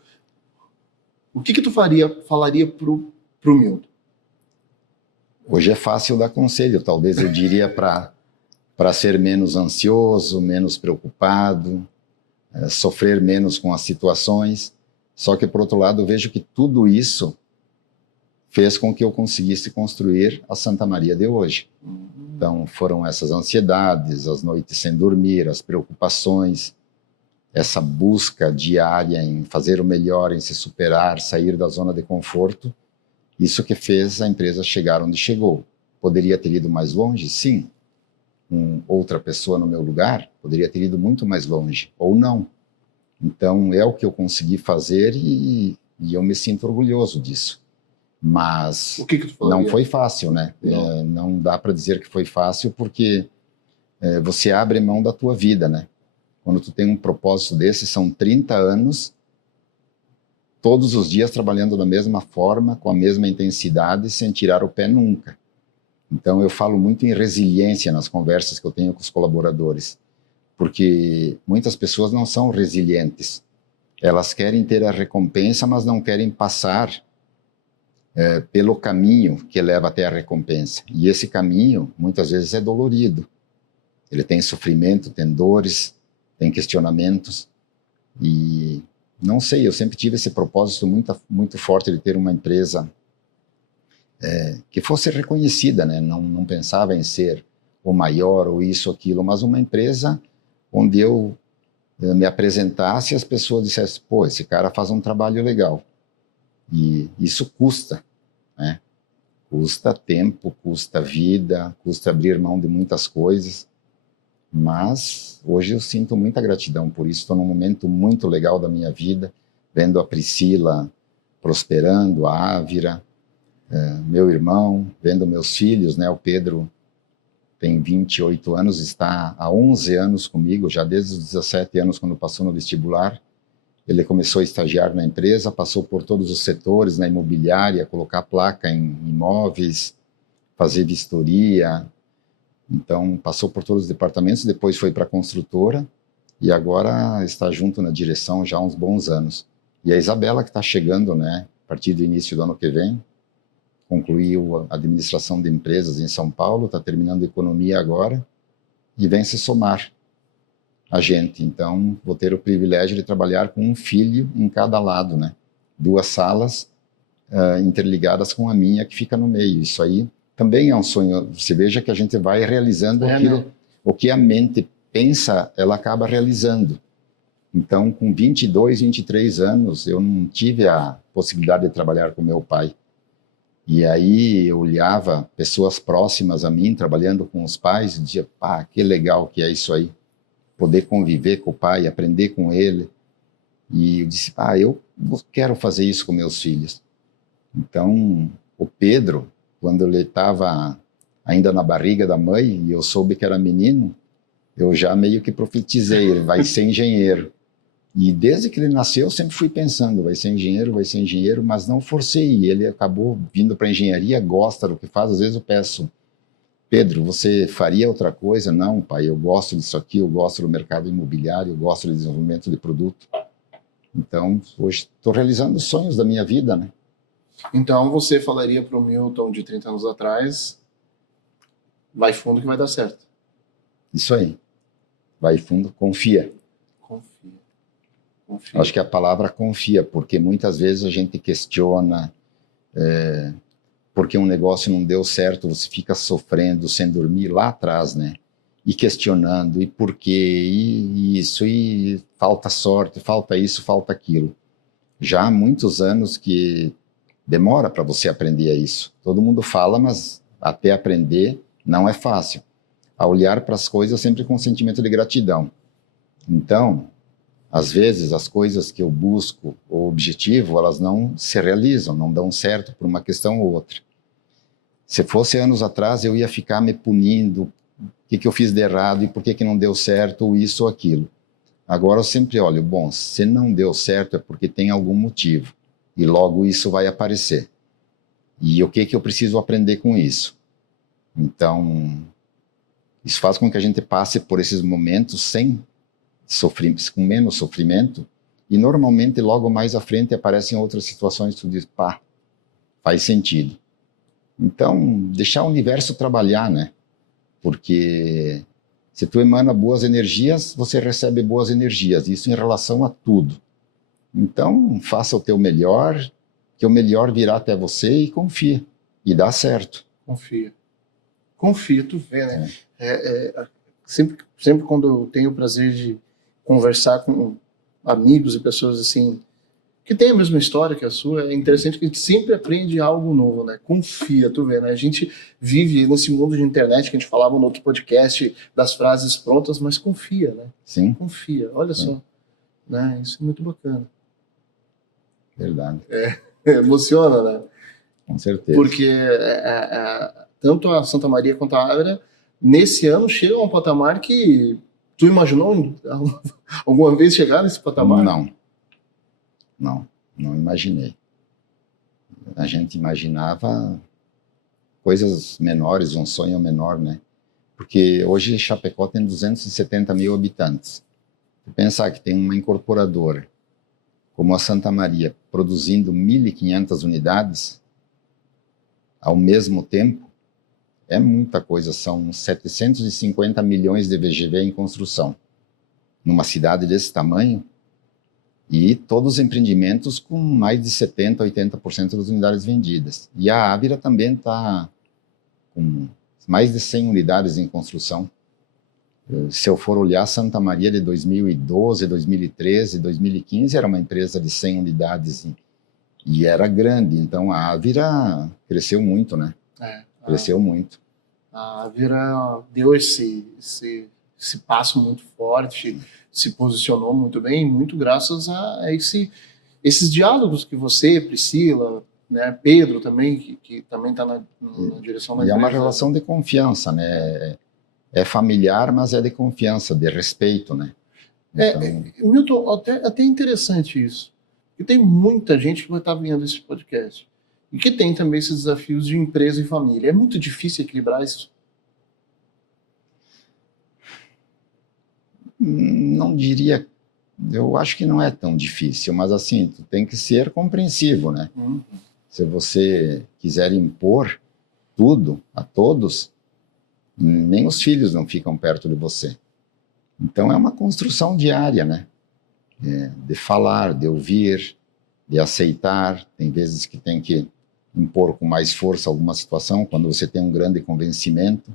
O que tu falaria pro Milton? Hoje é fácil dar conselho, talvez eu diria para ser menos ansioso, menos preocupado, sofrer menos com as situações. Só que, por outro lado, eu vejo que tudo isso fez com que eu conseguisse construir a Santa Maria de hoje. Então, foram essas ansiedades, as noites sem dormir, as preocupações, essa busca diária em fazer o melhor, em se superar, sair da zona de conforto, isso que fez a empresa chegar onde chegou. Poderia ter ido mais longe? Sim. Outra pessoa no meu lugar poderia ter ido muito mais longe, ou não. Então, é o que eu consegui fazer e eu me sinto orgulhoso disso. Mas o que tu não foi fácil, né? Não dá para dizer que foi fácil, porque você abre mão da tua vida, né? Quando tu tem um propósito desse, são 30 anos, todos os dias trabalhando da mesma forma, com a mesma intensidade, sem tirar o pé nunca. Então, eu falo muito em resiliência nas conversas que eu tenho com os colaboradores, porque muitas pessoas não são resilientes. Elas querem ter a recompensa, mas não querem passar pelo caminho que leva até a recompensa. E esse caminho, muitas vezes, é dolorido. Ele tem sofrimento, tem dores, tem questionamentos. E não sei, eu sempre tive esse propósito muito forte de ter uma empresa que fosse reconhecida, né? Não pensava em ser o maior ou isso ou aquilo, mas uma empresa onde eu me apresentasse e as pessoas dissessem, pô, esse cara faz um trabalho legal. E isso custa, né? Custa tempo, custa vida, custa abrir mão de muitas coisas. Mas hoje eu sinto muita gratidão por isso. Estou num momento muito legal da minha vida, vendo a Priscila prosperando, a Ávira, meu irmão, vendo meus filhos, né? O Pedro tem 28 anos, está há 11 anos comigo, já desde os 17 anos, quando passou no vestibular. Ele começou a estagiar na empresa, passou por todos os setores, na imobiliária, colocar placa em imóveis, fazer vistoria. Então, passou por todos os departamentos, depois foi para a construtora e agora está junto na direção já há uns bons anos. E a Isabela, que está chegando, né, a partir do início do ano que vem, concluiu a administração de empresas em São Paulo, está terminando economia agora e vem se somar a gente. Então, vou ter o privilégio de trabalhar com um filho em cada lado, né? 2 salas interligadas com a minha, que fica no meio. Isso aí também é um sonho. Você veja que a gente vai realizando aquilo, né? O que a mente pensa, ela acaba realizando. Então, com 22, 23 anos, eu não tive a possibilidade de trabalhar com meu pai. E aí eu olhava pessoas próximas a mim, trabalhando com os pais, e dizia, pá, que legal que é isso aí. Poder conviver com o pai, aprender com ele. E eu disse, pá, eu quero fazer isso com meus filhos. Então, o Pedro, quando ele estava ainda na barriga da mãe, e eu soube que era menino, eu já meio que profetizei, ele vai ser engenheiro. E desde que ele nasceu, eu sempre fui pensando, vai ser engenheiro, mas não forcei. Ele acabou vindo para a engenharia, gosta do que faz. Às vezes eu peço, Pedro, você faria outra coisa? Não, pai, eu gosto disso aqui, eu gosto do mercado imobiliário, eu gosto do desenvolvimento de produto. Então, hoje estou realizando os sonhos da minha vida, né? Então, você falaria para o Milton de 30 anos atrás, vai fundo que vai dar certo. Isso aí. Vai fundo, confia. Confia. Acho que a palavra confia, porque muitas vezes a gente questiona porque um negócio não deu certo, você fica sofrendo, sem dormir lá atrás, né? E questionando, e por quê, e isso, e falta sorte, falta isso, falta aquilo. Já há muitos anos que demora para você aprender isso. Todo mundo fala, mas até aprender não é fácil. A olhar para as coisas sempre com um sentimento de gratidão. Então, às vezes, as coisas que eu busco, o objetivo, elas não se realizam, não dão certo por uma questão ou outra. Se fosse anos atrás, eu ia ficar me punindo, o que eu fiz de errado e por que não deu certo, ou isso ou aquilo. Agora eu sempre olho, bom, se não deu certo é porque tem algum motivo, e logo isso vai aparecer. E o que eu preciso aprender com isso? Então, isso faz com que a gente passe por esses momentos com menos sofrimento, e normalmente logo mais à frente aparecem outras situações que tu diz, pá, faz sentido. Então, deixar o universo trabalhar, né? Porque Se tu emana boas energias, você recebe boas energias. Isso em relação a tudo. Então, faça o teu melhor, que o melhor virá até você e confia. E dá certo. Confia. Confia, tu vê, né? Sempre quando eu tenho o prazer de conversar com amigos e pessoas assim, que têm a mesma história que a sua, é interessante que a gente sempre aprende algo novo, né? Confia, tu vê, né? A gente vive nesse mundo de internet que a gente falava no outro podcast das frases prontas, mas confia, né? Sim. Confia, olha só. Né? Isso é muito bacana. Verdade. Emociona, né? Com certeza. Porque tanto a Santa Maria quanto a Ávila, nesse ano, chegam a um patamar que tu imaginou alguma vez chegar nesse patamar? Não imaginei. A gente imaginava coisas menores, um sonho menor, né? Porque hoje Chapecó tem 270 mil habitantes. Pensar que tem uma incorporadora como a Santa Maria produzindo 1.500 unidades ao mesmo tempo, é muita coisa. São 750 milhões de VGV em construção. Numa cidade desse tamanho, e todos os empreendimentos com mais de 70%, 80% das unidades vendidas. E a Ávila também está com mais de 100 unidades em construção. Se eu for olhar, Santa Maria de 2012, 2013, 2015, era uma empresa de 100 unidades e era grande. Então a Ávila cresceu muito, né? Cresceu muito. A Ávila deu esse passo muito forte, se posicionou muito bem, muito graças a esses diálogos que você, Priscila, né, Pedro também, que também está na direção da empresa. E é uma relação de confiança, né? É familiar, mas é de confiança, de respeito, né? Então... Milton, até interessante isso. E tem muita gente que vai estar vendo esse podcast e que tem também esses desafios de empresa e família. É muito difícil equilibrar isso? Não diria, eu acho que não é tão difícil, mas assim, tu tem que ser compreensivo, né? Se você quiser impor tudo a todos, nem os filhos não ficam perto de você. Então é uma construção diária, né? De falar, de ouvir, de aceitar. Tem vezes que tem que impor com mais força alguma situação, quando você tem um grande convencimento.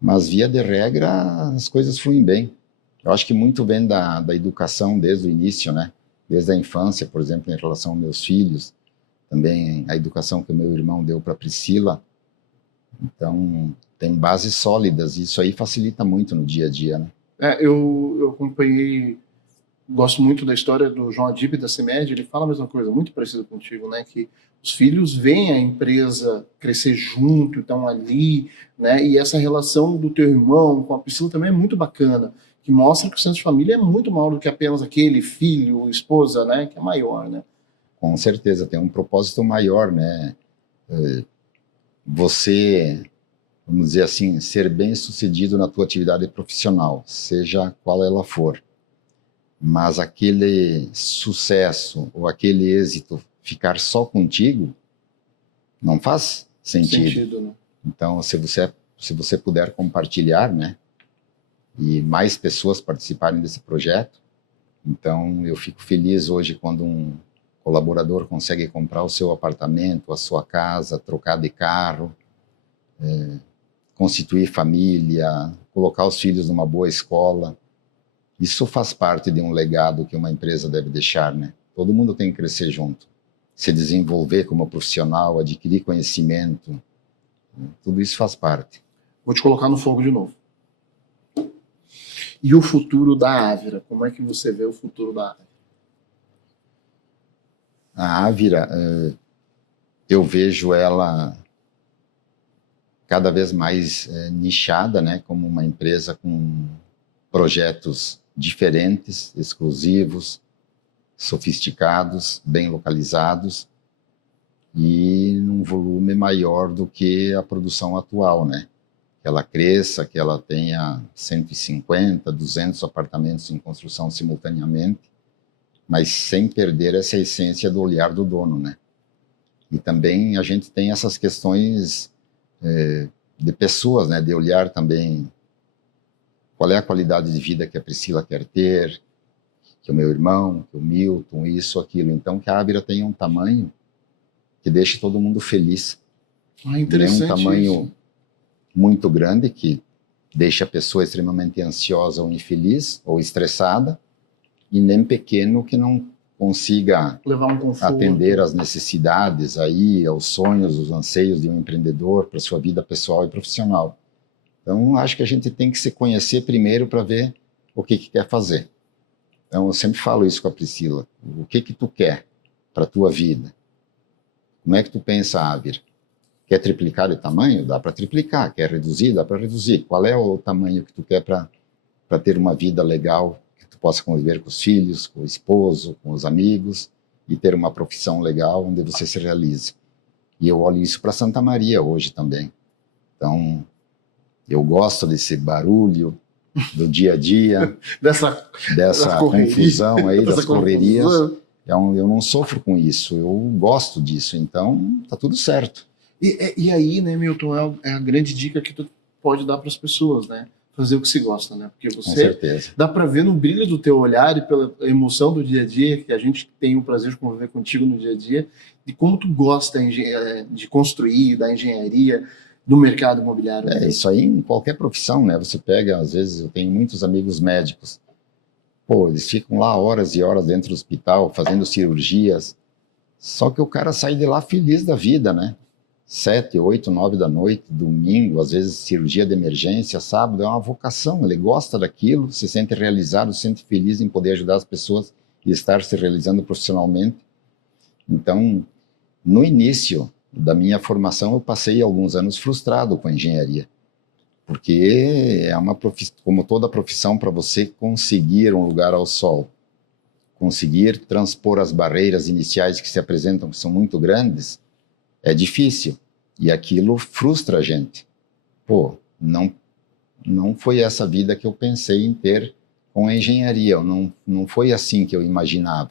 Mas, via de regra, as coisas fluem bem. Eu acho que muito vem da educação desde o início, né? Desde a infância, por exemplo, em relação aos meus filhos. Também a educação que o meu irmão deu para Priscila. Então, tem bases sólidas, e isso aí facilita muito no dia a dia, né? Eu acompanhei, gosto muito da história do João Adib da CIMED, ele fala a mesma coisa, muito parecido contigo, né? Que os filhos veem a empresa crescer junto, estão ali, né? E essa relação do teu irmão com a Priscila também é muito bacana, que mostra que o senso de família é muito maior do que apenas aquele filho, esposa, né? Que é maior, né? Com certeza, tem um propósito maior, né? Você, vamos dizer assim, ser bem-sucedido na tua atividade profissional, seja qual ela for. Mas aquele sucesso ou aquele êxito ficar só contigo não faz sentido, né? Então, se você puder compartilhar, né? E mais pessoas participarem desse projeto, então eu fico feliz hoje quando um colaborador consegue comprar o seu apartamento, a sua casa, trocar de carro, constituir família, colocar os filhos numa boa escola. Isso faz parte de um legado que uma empresa deve deixar, né? Todo mundo tem que crescer junto, se desenvolver como profissional, adquirir conhecimento, tudo isso faz parte. Vou te colocar no fogo de novo. E o futuro da Ávila? Como é que você vê o futuro da Ávila? A Ávila, eu vejo ela cada vez mais nichada, né? Como uma empresa com projetos diferentes, exclusivos, sofisticados, bem localizados e num volume maior do que a produção atual, né? Que ela cresça, que ela tenha 150, 200 apartamentos em construção simultaneamente, mas sem perder essa essência do olhar do dono, né? E também a gente tem essas questões de pessoas, né? De olhar também qual é a qualidade de vida que a Priscila quer ter, que o meu irmão, que o Milton, isso, aquilo. Então, que a Ábila tenha um tamanho que deixe todo mundo feliz. Interessante. Nem um tamanho isso. muito grande que deixe a pessoa extremamente ansiosa ou infeliz ou estressada, e nem pequeno que não consiga levar um conforto, atender às necessidades aí, aos sonhos, os anseios de um empreendedor para sua vida pessoal e profissional. Então, acho que a gente tem que se conhecer primeiro para ver o que quer fazer. Então, eu sempre falo isso com a Priscila. O que tu quer para a tua vida? Como é que tu pensa, Ábila? Quer triplicar de tamanho? Dá para triplicar. Quer reduzir? Dá para reduzir. Qual é o tamanho que tu quer para ter uma vida legal, que tu possa conviver com os filhos, com o esposo, com os amigos, e ter uma profissão legal onde você se realize? E eu olho isso para Santa Maria hoje também. Então, eu gosto desse barulho do dia a dia, dessa confusão aí, das correrias. Eu não sofro com isso, eu gosto disso, então tá tudo certo. E aí, né, Milton, é a grande dica que tu pode dar para as pessoas, né? Fazer o que se gosta, né? Porque você, com certeza, dá para ver no brilho do teu olhar e pela emoção do dia a dia, que a gente tem o prazer de conviver contigo no dia a dia, de como tu gosta de construir, da engenharia, do mercado imobiliário. Isso aí em qualquer profissão, né? Você pega, às vezes, eu tenho muitos amigos médicos, pô, eles ficam lá horas e horas dentro do hospital, fazendo cirurgias, só que o cara sai de lá feliz da vida, né? 7, 8, 9 da noite, domingo, às vezes cirurgia de emergência, sábado, é uma vocação, ele gosta daquilo, se sente realizado, se sente feliz em poder ajudar as pessoas e estar se realizando profissionalmente. Então, no início da minha formação, eu passei alguns anos frustrado com a engenharia, porque é uma profissão, como toda profissão, para você conseguir um lugar ao sol, conseguir transpor as barreiras iniciais que se apresentam, que são muito grandes, é difícil, e aquilo frustra a gente. Pô, não foi essa vida que eu pensei em ter com a engenharia, não foi assim que eu imaginava.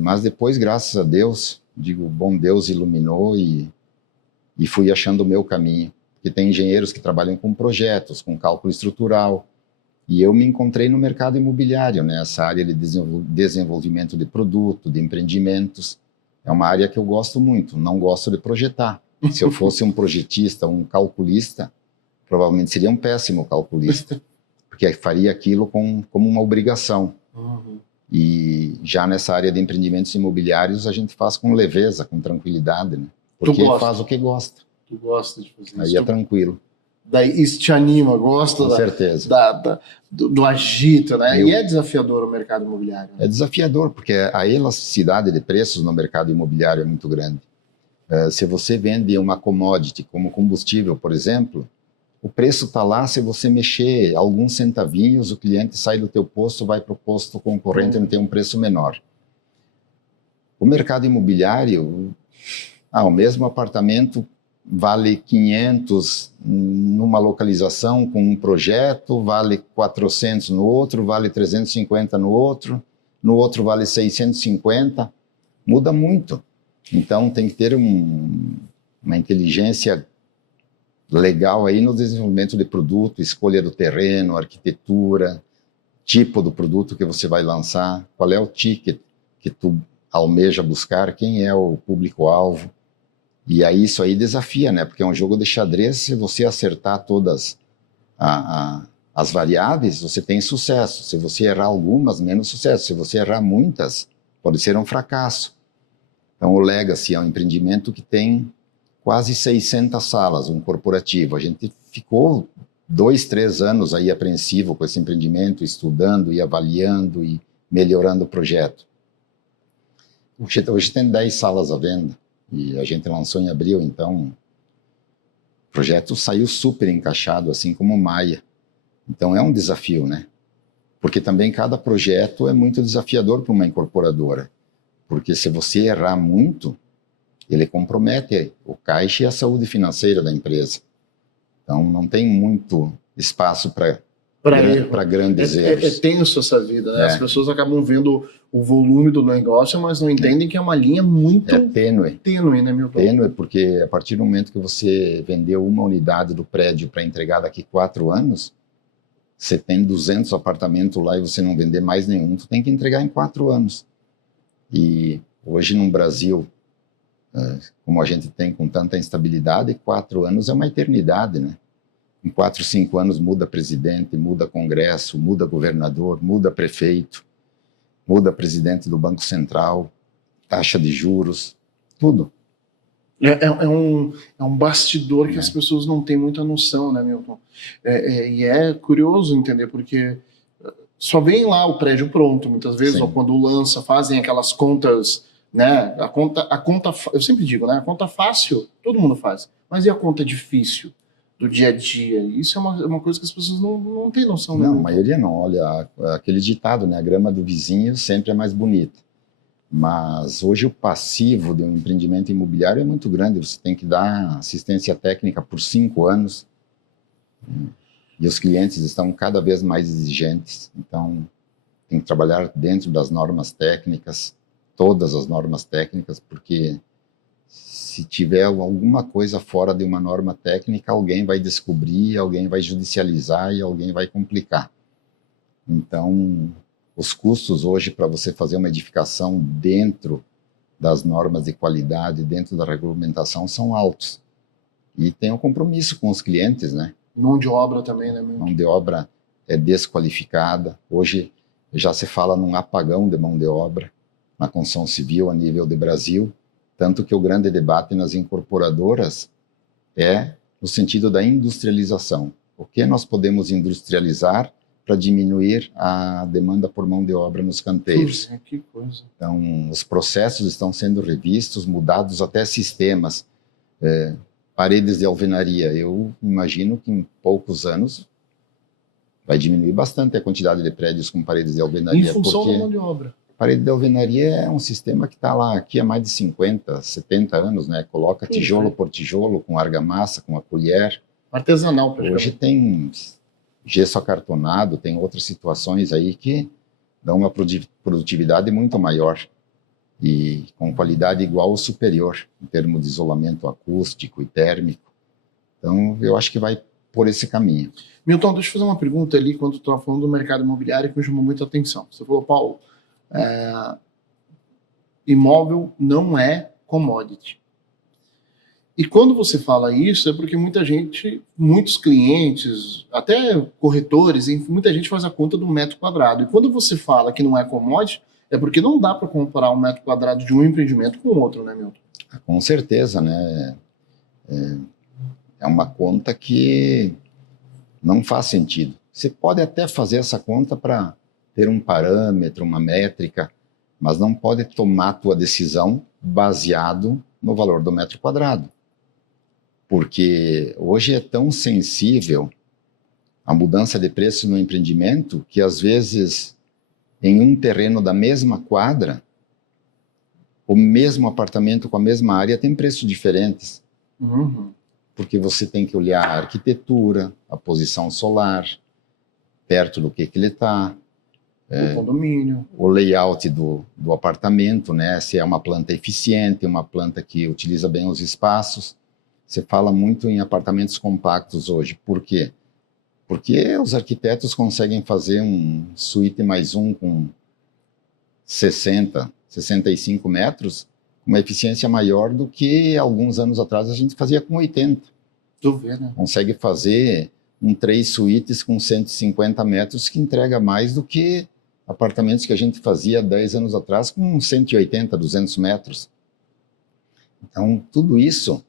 Mas depois, graças a Deus, digo, bom Deus iluminou e fui achando o meu caminho. Porque tem engenheiros que trabalham com projetos, com cálculo estrutural, e eu me encontrei no mercado imobiliário, né? Essa área de desenvolvimento de produto, de empreendimentos. É uma área que eu gosto muito, não gosto de projetar. Se eu fosse um projetista, um calculista, provavelmente seria um péssimo calculista, porque faria aquilo como uma obrigação. Uhum. E já nessa área de empreendimentos imobiliários, a gente faz com leveza, com tranquilidade, né? Porque faz o que gosta. Tu gosta de fazer isso. Aí é tranquilo. Daí isso te anima, gosta com certeza. Do agito, né? E é desafiador o mercado imobiliário. Né? É desafiador, porque a elasticidade de preços no mercado imobiliário é muito grande. Se você vende uma commodity como combustível, por exemplo, o preço está lá, se você mexer alguns centavinhos, o cliente sai do teu posto, vai para o posto concorrente e tem um preço menor. O mercado imobiliário, o mesmo apartamento vale 500 numa localização com um projeto, vale 400 no outro, vale 350 no outro vale 650, muda muito. Então tem que ter uma inteligência legal aí no desenvolvimento de produto, escolha do terreno, arquitetura, tipo do produto que você vai lançar, qual é o ticket que tu almeja buscar, quem é o público-alvo. E aí isso aí desafia, né? Porque é um jogo de xadrez, se você acertar todas as variáveis, você tem sucesso. Se você errar algumas, menos sucesso. Se você errar muitas, pode ser um fracasso. Então o Legacy é um empreendimento que tem quase 600 salas, um corporativo. A gente ficou 2, 3 anos aí apreensivo com esse empreendimento, estudando e avaliando e melhorando o projeto. Hoje tem 10 salas à venda. E a gente lançou em abril, então o projeto saiu super encaixado, assim como o Maia. Então é um desafio, né? Porque também cada projeto é muito desafiador para uma incorporadora. Porque se você errar muito, ele compromete o caixa e a saúde financeira da empresa. Então não tem muito espaço para grandes erros. É tenso essa vida, né? As pessoas acabam vendo o volume do negócio, mas não entendem que é uma linha muito tênue. Tênue, né, Milton? Tênue, porque a partir do momento que você vendeu uma unidade do prédio para entregar daqui 4 anos, Você tem 200 apartamentos lá e você não vender mais nenhum, tu tem que entregar em 4 anos. E hoje no Brasil, como a gente tem com tanta instabilidade, 4 anos é uma eternidade, né? Em 4, 5 anos muda presidente, muda congresso, muda governador, muda prefeito, muda presidente do Banco Central, taxa de juros, tudo. É um bastidor que as pessoas não têm muita noção, né, Milton? E é curioso entender, porque só vem lá o prédio pronto, muitas vezes, Sim. ou quando lança, fazem aquelas contas, né? A conta, eu sempre digo, né? A conta fácil, todo mundo faz. Mas e a conta difícil do dia a dia? Isso é uma coisa que as pessoas não têm noção, né, Não, a Milton? maioria não. Olha, aquele ditado, né? A grama do vizinho sempre é mais bonita. Mas hoje o passivo de um empreendimento imobiliário é muito grande. Você tem que dar assistência técnica por 5 anos. E os clientes estão cada vez mais exigentes. Então, tem que trabalhar dentro das normas técnicas, todas as normas técnicas, porque se tiver alguma coisa fora de uma norma técnica, alguém vai descobrir, alguém vai judicializar e alguém vai complicar. Então, os custos hoje para você fazer uma edificação dentro das normas de qualidade, dentro da regulamentação, são altos. E tem um compromisso com os clientes, né? Mão de obra também, né, Milton? Mão de obra é desqualificada. Hoje já se fala num apagão de mão de obra na construção civil a nível de Brasil, tanto que o grande debate nas incorporadoras é no sentido da industrialização. O que nós podemos industrializar para diminuir a demanda por mão de obra nos canteiros? Que coisa. Então, os processos estão sendo revistos, mudados até sistemas. Paredes de alvenaria, eu imagino que em poucos anos vai diminuir bastante a quantidade de prédios com paredes de alvenaria. Em função da mão de obra. Parede de alvenaria é um sistema que está lá aqui há mais de 50, 70 anos, né? Coloca tijolo por tijolo, com argamassa, com a colher. Artesanal, praticamente. Hoje tem gesso acartonado, tem outras situações aí que dão uma produtividade muito maior e com qualidade igual ou superior, em termos de isolamento acústico e térmico. Então, eu acho que vai por esse caminho. Milton, deixa eu fazer uma pergunta ali, quando tu estava falando do mercado imobiliário, que me chamou muita atenção. Você falou, Paulo, imóvel não é commodity. E quando você fala isso, é porque muita gente, muitos clientes, até corretores, enfim, muita gente faz a conta do metro quadrado. E quando você fala que não é commodity, é porque não dá para comparar um metro quadrado de um empreendimento com outro, né, Milton? Com certeza, né? É uma conta que não faz sentido. Você pode até fazer essa conta para ter um parâmetro, uma métrica, mas não pode tomar a tua decisão baseado no valor do metro quadrado. Porque hoje é tão sensível a mudança de preço no empreendimento que, às vezes, em um terreno da mesma quadra, o mesmo apartamento com a mesma área tem preços diferentes. Uhum. Porque você tem que olhar a arquitetura, a posição solar, perto do que ele está, O condomínio, o layout do apartamento, né? Se é uma planta eficiente, uma planta que utiliza bem os espaços. Você fala muito em apartamentos compactos hoje. Por quê? Porque os arquitetos conseguem fazer um suíte mais um com 60, 65 metros, uma eficiência maior do que alguns anos atrás a gente fazia com 80. tu vê, né? Consegue fazer 3 suítes com 150 metros que entrega mais do que apartamentos que a gente fazia 10 anos atrás com 180, 200 metros. Então, tudo isso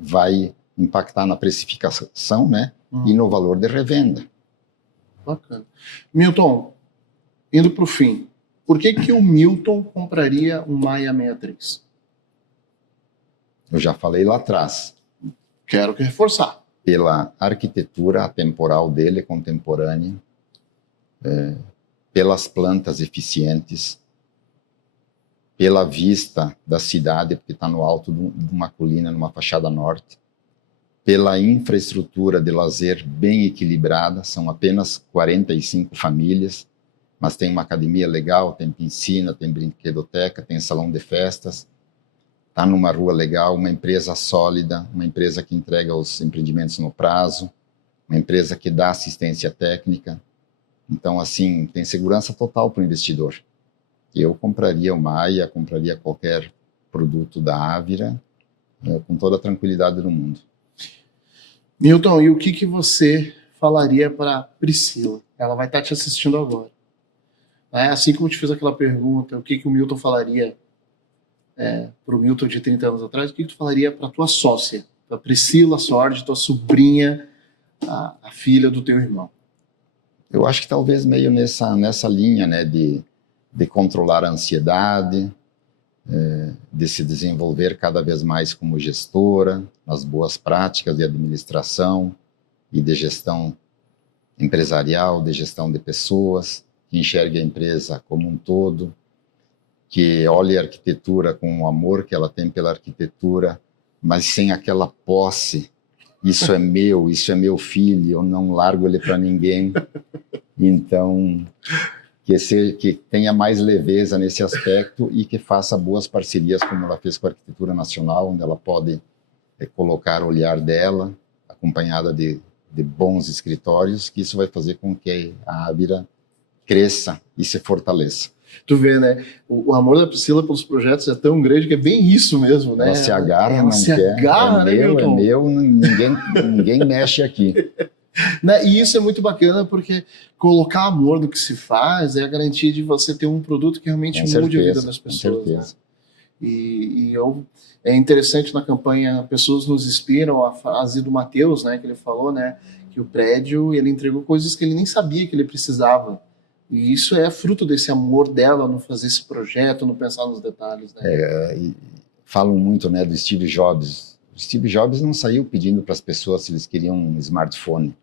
vai impactar na precificação, né? E no valor de revenda. Bacana. Milton, indo para o fim, por que o Milton compraria um Maia 63? Eu já falei lá atrás. Quero que reforçar. Pela arquitetura atemporal dele, contemporânea, pelas plantas eficientes, pela vista da cidade, porque está no alto de uma colina, numa fachada norte, pela infraestrutura de lazer bem equilibrada, são apenas 45 famílias, mas tem uma academia legal, tem piscina, tem brinquedoteca, tem salão de festas, está numa rua legal, uma empresa sólida, uma empresa que entrega os empreendimentos no prazo, uma empresa que dá assistência técnica. Então, assim, tem segurança total para o investidor. Eu compraria o Maia, compraria qualquer produto da Avira, com toda a tranquilidade do mundo. Milton, e o que você falaria para Priscila? Ela vai estar te assistindo agora. Assim como eu te fiz aquela pergunta, o que o Milton falaria para o Milton de 30 anos atrás, o que tu falaria para tua sócia, para Priscila Sordi, tua sobrinha, a filha do teu irmão? Eu acho que talvez meio nessa linha, né, de controlar a ansiedade, de se desenvolver cada vez mais como gestora, nas boas práticas de administração e de gestão empresarial, de gestão de pessoas, que enxergue a empresa como um todo, que olhe a arquitetura com o amor que ela tem pela arquitetura, mas sem aquela posse. Isso é meu filho, eu não largo ele para ninguém. Então, que tenha mais leveza nesse aspecto e que faça boas parcerias, como ela fez com a Arquitetura Nacional, onde ela pode colocar o olhar dela, acompanhada de bons escritórios, que isso vai fazer com que a Avira cresça e se fortaleça. Tu vê, né? O amor da Priscila pelos projetos é tão grande que é bem isso mesmo, né? Ela se agarra, ela não se quer. Agarra, né, Milton? É meu, ninguém mexe aqui. Né? E isso é muito bacana porque colocar amor no que se faz é a garantia de você ter um produto que realmente mude a vida das pessoas. Né? E é interessante na campanha, pessoas nos inspiram, a frase do Matheus, né, que ele falou, né, que o prédio, ele entregou coisas que ele nem sabia que ele precisava. E isso é fruto desse amor dela no fazer esse projeto, no pensar nos detalhes. Né? Falam muito, né, do Steve Jobs. O Steve Jobs não saiu pedindo para as pessoas se eles queriam um smartphone.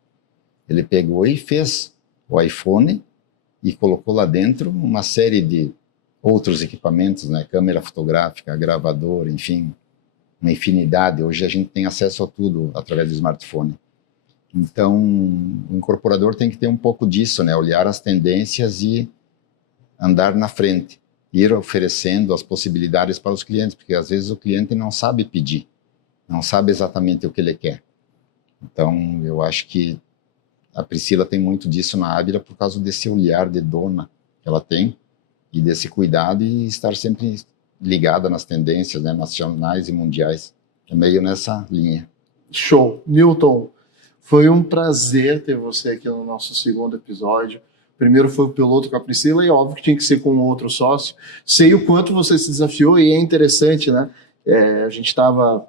Ele pegou e fez o iPhone e colocou lá dentro uma série de outros equipamentos, né, câmera fotográfica, gravador, enfim, uma infinidade. Hoje a gente tem acesso a tudo através do smartphone. Então, o incorporador tem que ter um pouco disso, né? Olhar as tendências e andar na frente, ir oferecendo as possibilidades para os clientes, porque às vezes o cliente não sabe pedir, não sabe exatamente o que ele quer. Então, eu acho que a Priscila tem muito disso na Avira por causa desse olhar de dona que ela tem e desse cuidado e estar sempre ligada nas tendências, né, nacionais e mundiais. É meio nessa linha. Show. Milton, foi um prazer ter você aqui no nosso segundo episódio. Primeiro foi o piloto com a Priscila e óbvio que tinha que ser com outro sócio. Sei o quanto você se desafiou e é interessante, né? A gente estava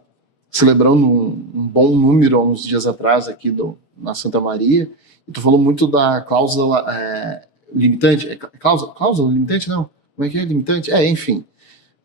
celebrando um bom número há uns dias atrás aqui na Santa Maria e tu falou muito da cláusula limitante. Cláusula limitante? Não. Como é que é limitante? Enfim.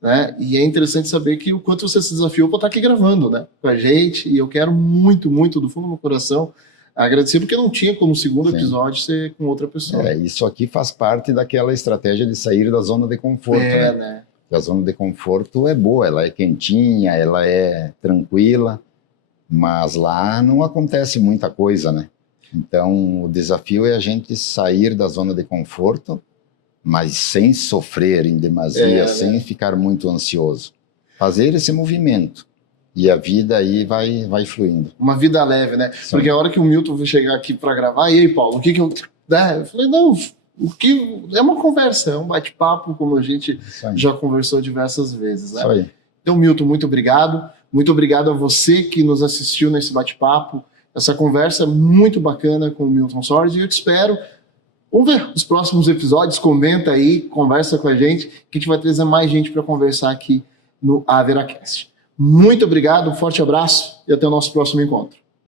Né? E é interessante saber que o quanto você se desafiou para estar aqui gravando, né, com a gente, e eu quero muito, muito do fundo do meu coração agradecer, porque não tinha como o segundo episódio ser com outra pessoa. Isso aqui faz parte daquela estratégia de sair da zona de conforto, né? A zona de conforto é boa, ela é quentinha, ela é tranquila, mas lá não acontece muita coisa, né? Então o desafio é a gente sair da zona de conforto, mas sem sofrer em demasia, sem ficar muito ansioso. Fazer esse movimento. E a vida aí vai fluindo. Uma vida leve, né? Sim. Porque a hora que o Milton veio chegar aqui para gravar, e aí, Paulo, o que eu... Eu falei, não, o que é uma conversa, é um bate-papo, como a gente já conversou diversas vezes, né? Isso aí. Então, Milton, muito obrigado. Muito obrigado a você que nos assistiu nesse bate-papo. Essa conversa muito bacana com o Milton Sordi. E eu te espero. Vamos ver os próximos episódios, comenta aí, conversa com a gente, que a gente vai trazer mais gente para conversar aqui no AviraCast. Muito obrigado, um forte abraço e até o nosso próximo encontro.